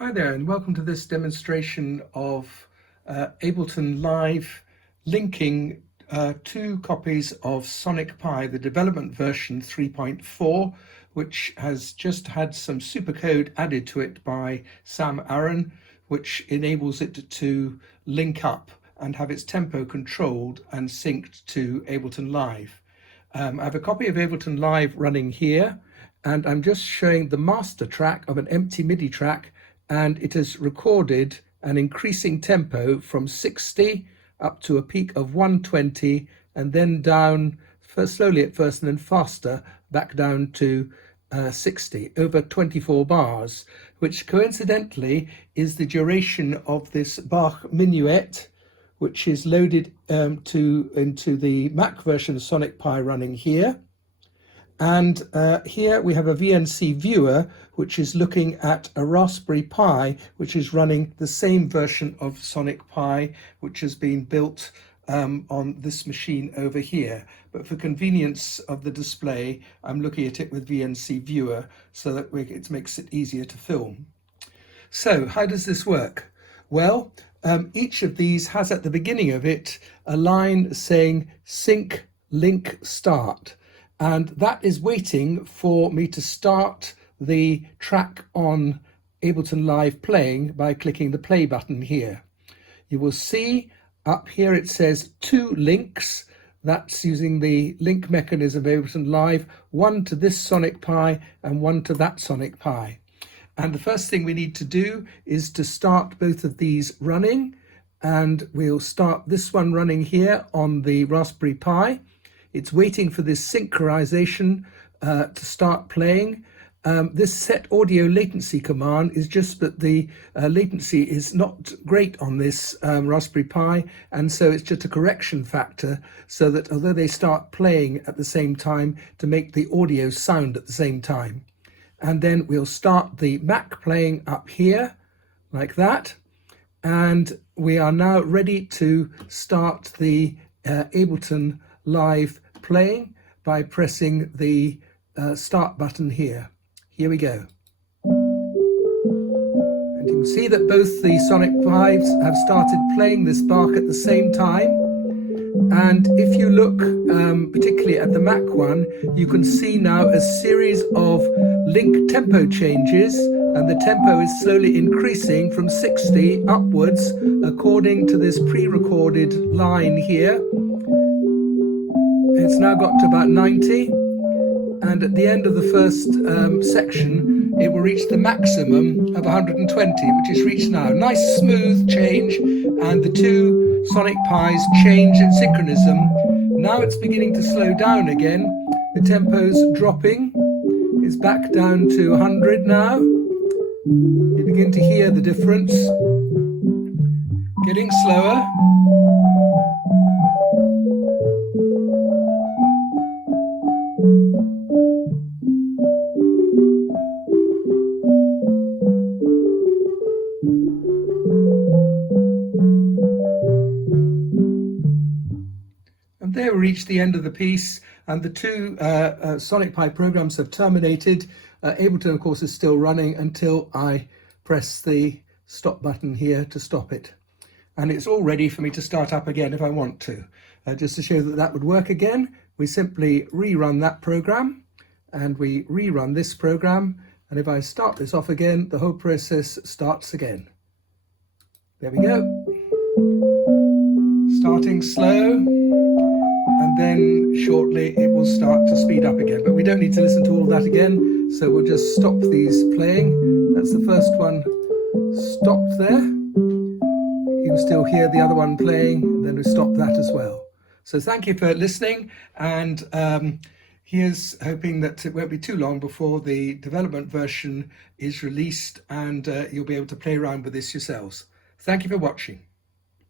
Hi there, and welcome to this demonstration of Ableton Live linking two copies of Sonic Pi, the development version 3.4, which has just had some supercode added to it by Sam Aaron, which enables it to link up and have its tempo controlled and synced to Ableton Live. I have a copy of Ableton Live running here, and I'm just showing the master track of an empty MIDI track, and it has recorded an increasing tempo from 60 up to a peak of 120, and then down first slowly at first and then faster back down to 60 over 24 bars, which coincidentally is the duration of this Bach minuet, which is loaded into the Mac version of Sonic Pi running here. And here we have a VNC viewer, which is looking at a Raspberry Pi, which is running the same version of Sonic Pi, which has been built on this machine over here. But for convenience of the display, I'm looking at it with VNC viewer so that it makes it easier to film. So how does this work? Well, each of these has at the beginning of it a line saying sync, link, start. And that is waiting for me to start the track on Ableton Live playing by clicking the play button here. You will see up here it says 2 links. That's using the link mechanism of Ableton Live, one to this Sonic Pi and one to that Sonic Pi. And the first thing we need to do is to start both of these running, and we'll start this one running here on the Raspberry Pi. It's waiting for this synchronization to start playing. This set audio latency command is just that the latency is not great on this Raspberry Pi, and so it's just a correction factor so that although they start playing at the same time, to make the audio sound at the same time. And then we'll start the Mac playing up here like that, and we are now ready to start the Ableton Live playing by pressing the start button here. Here we go. And you can see that both the Sonic Pis have started playing this Bach at the same time. And if you look particularly at the Mac one, you can see now a series of link tempo changes, and the tempo is slowly increasing from 60 upwards according to this pre-recorded line here. It's now got to about 90, and at the end of the first section it will reach the maximum of 120, which is reached now. Nice smooth change, and the two Sonic Pis change in synchronism. Now it's beginning to slow down again. The tempo's dropping. It's back down to 100 now. You begin to hear the difference. Getting slower. And there we reach the end of the piece, and the two Sonic Pi programs have terminated. Ableton, of course, is still running until I press the stop button here to stop it. And it's all ready for me to start up again if I want to. Just to show that that would work again, we simply rerun that program, and we rerun this program. And if I start this off again, the whole process starts again. There we go. Starting slow, and then shortly it will start to speed up again. But we don't need to listen to all of that again, so we'll just stop these playing. That's the first one stopped there. You can still hear the other one playing, and then we stop that as well. So thank you for listening, and here's hoping that it won't be too long before the development version is released, and you'll be able to play around with this yourselves. Thank you for watching.